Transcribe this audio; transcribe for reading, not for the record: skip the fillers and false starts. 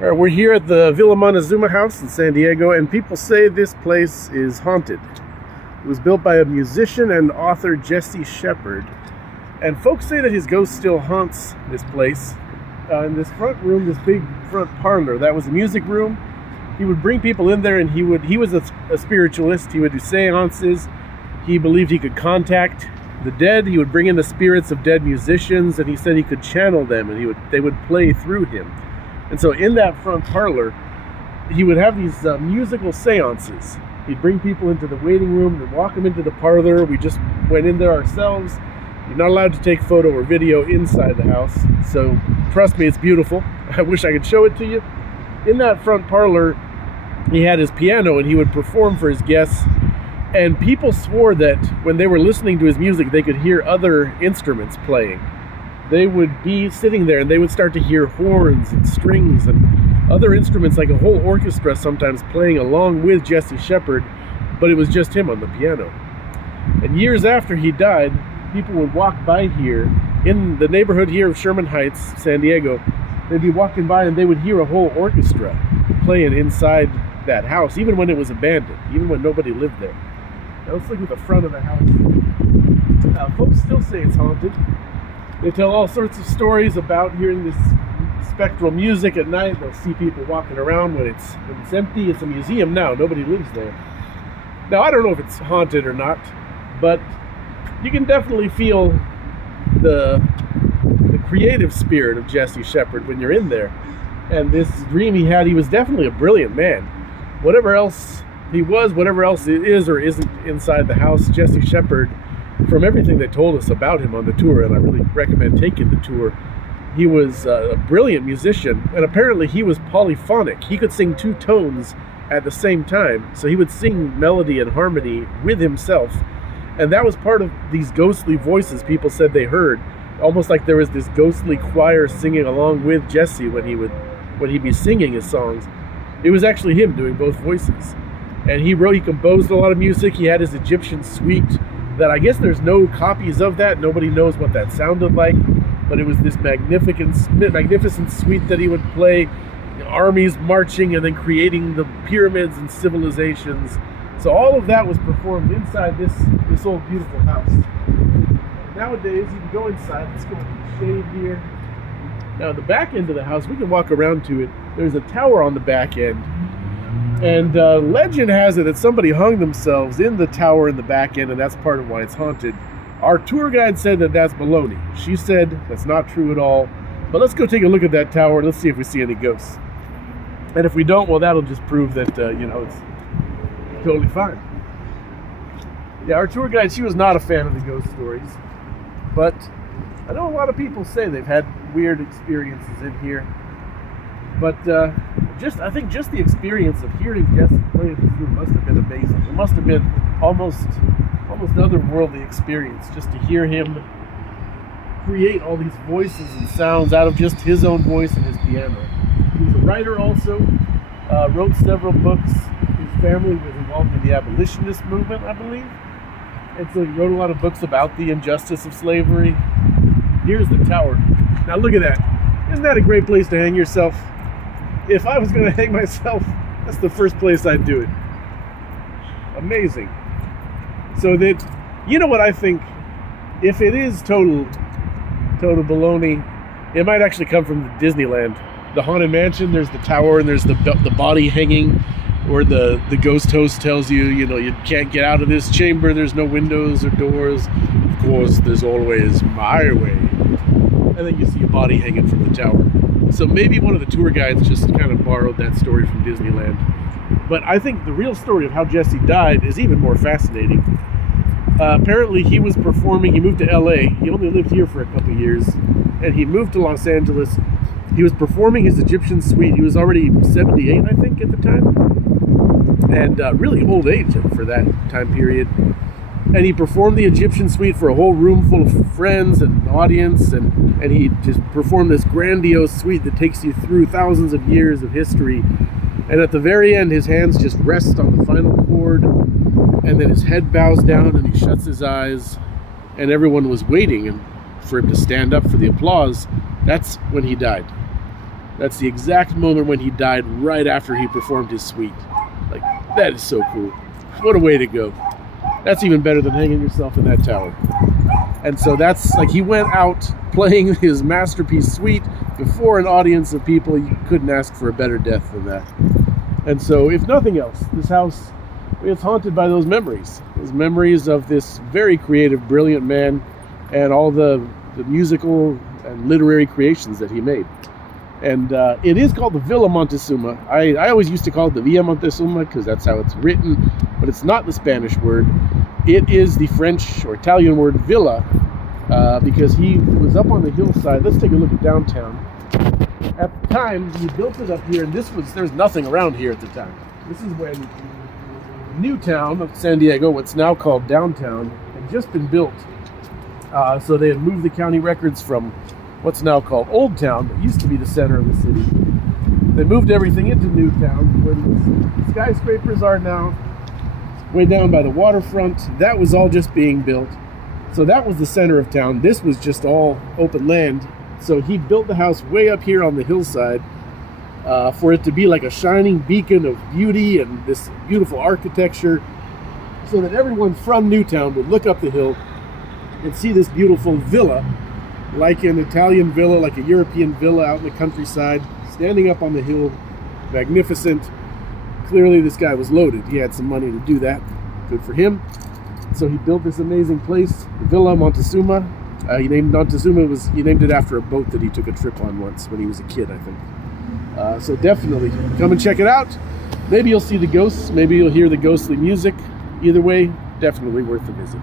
All right, we're here at the Villa Montezuma House in San Diego, and people say this place is haunted. It was built by a musician and author, Shepard, and folks say that his ghost still haunts this place. In this front room, this big front parlor, that was a music room. He would bring people in there, and he was a spiritualist. He would do seances. He believed he could contact the dead. He would bring in the spirits of dead musicians, and he said he could channel them, and they would play through him. And so in that front parlor, he would have these musical seances. He'd bring people into the waiting room and walk them into the parlor. We just went in there ourselves. You're not allowed to take photo or video inside the house. So trust me, it's beautiful. I wish I could show it to you. In that front parlor, he had his piano and he would perform for his guests. And people swore that when they were listening to his music, they could hear other instruments playing. They would be sitting there and they would start to hear horns and strings and other instruments, like a whole orchestra sometimes playing along with Shepard, but it was just him on the piano. And years after he died, people would walk by here in the neighborhood here of Sherman Heights, San Diego. They'd be walking by and they would hear a whole orchestra playing inside that house, even when it was abandoned, even when nobody lived there. Now let's look at the front of the house. Folks still say it's haunted. They tell all sorts of stories about hearing this spectral music at night. They'll see people walking around when it's empty. It's a museum now. Nobody lives there. Now, I don't know if it's haunted or not, but you can definitely feel the creative spirit of Shepard when you're in there. And this dream he had, he was definitely a brilliant man. Whatever else he was, whatever else it is or isn't inside the house, Shepard, from everything they told us about him on the tour, and I really recommend taking the tour, he was a brilliant musician, and apparently he was polyphonic. He could sing two tones at the same time, so he would sing melody and harmony with himself, and that was part of these ghostly voices people said they heard, almost like there was this ghostly choir singing along with Jesse when he'd be singing his songs. It was actually him doing both voices, and he composed a lot of music. He had his Egyptian suite that I guess there's no copies of that. Nobody knows what that sounded like, but it was this magnificent suite that he would play, armies marching and then creating the pyramids and civilizations. So all of that was performed inside this old beautiful house. Nowadays, you can go inside. Let's go into the shade here. Now, the back end of the house, we can walk around to it. There's a tower on the back end. And legend has it that somebody hung themselves in the tower in the back end, and that's part of why it's haunted. Our tour guide said that that's baloney. She said that's not true at all. But let's go take a look at that tower and let's see if we see any ghosts. And if we don't, well, that'll just prove that, it's totally fine. Yeah, our tour guide, she was not a fan of the ghost stories. But I know a lot of people say they've had weird experiences in here. But I think just the experience of hearing Jesse play in this room must have been amazing. It must have been almost otherworldly experience just to hear him create all these voices and sounds out of just his own voice and his piano. He was a writer also, wrote several books. His family was involved in the abolitionist movement, I believe. And so he wrote a lot of books about the injustice of slavery. Here's the tower. Now look at that. Isn't that a great place to hang yourself? If I was going to hang myself, that's the first place I'd do it. Amazing. So that, you know what I think? If it is total baloney, it might actually come from Disneyland. The Haunted Mansion, there's the tower and there's the body hanging, or the ghost host tells you, you can't get out of this chamber, there's no windows or doors. Of course, there's always my way. And then you see a body hanging from the tower. So maybe one of the tour guides just kind of borrowed that story from Disneyland. But I think the real story of how Jesse died is even more fascinating. Apparently he was performing, he moved to LA, he only lived here for a couple years, and he moved to Los Angeles. He was performing his Egyptian suite. He was already 78, I think, at the time. And really old age for that time period. And he performed the Egyptian suite for a whole room full of friends and audience, and he just performed this grandiose suite that takes you through thousands of years of history. And at the very end, his hands just rest on the final chord, and then his head bows down and he shuts his eyes, and everyone was waiting for him to stand up for the applause. That's when he died. That's the exact moment when he died, right after he performed his suite. Like, that is so cool. What a way to go. That's even better than hanging yourself in that tower. And so that's like, he went out playing his masterpiece suite before an audience of people. You couldn't ask for a better death than that. And so, if nothing else, this house, it's haunted by those memories of this very creative, brilliant man, and all the musical and literary creations that he made. And it is called the Villa Montezuma. I always used to call it the Villa Montezuma because that's how it's written, but it's not the Spanish word. It is the French or Italian word villa, because he was up on the hillside. Let's take a look at downtown. At the time, he built it up here, and there's nothing around here at the time. This is when New Town of San Diego, what's now called downtown, had just been built. So they had moved the county records from what's now called Old Town, that used to be the center of the city. They moved everything into New Town, where the skyscrapers are now, way down by the waterfront. That was all just being built. So that was the center of town. This was just all open land. So he built the house way up here on the hillside, for it to be like a shining beacon of beauty and this beautiful architecture, so that everyone from Newtown would look up the hill and see this beautiful villa, like an Italian villa, like a European villa out in the countryside, standing up on the hill, magnificent. Clearly this guy was loaded. He had some money to do that. Good for him. So he built this amazing place, Villa Montezuma. He named it after a boat that he took a trip on once when he was a kid, I think. So definitely come and check it out. Maybe you'll see the ghosts, maybe you'll hear the ghostly music. Either way, definitely worth the visit.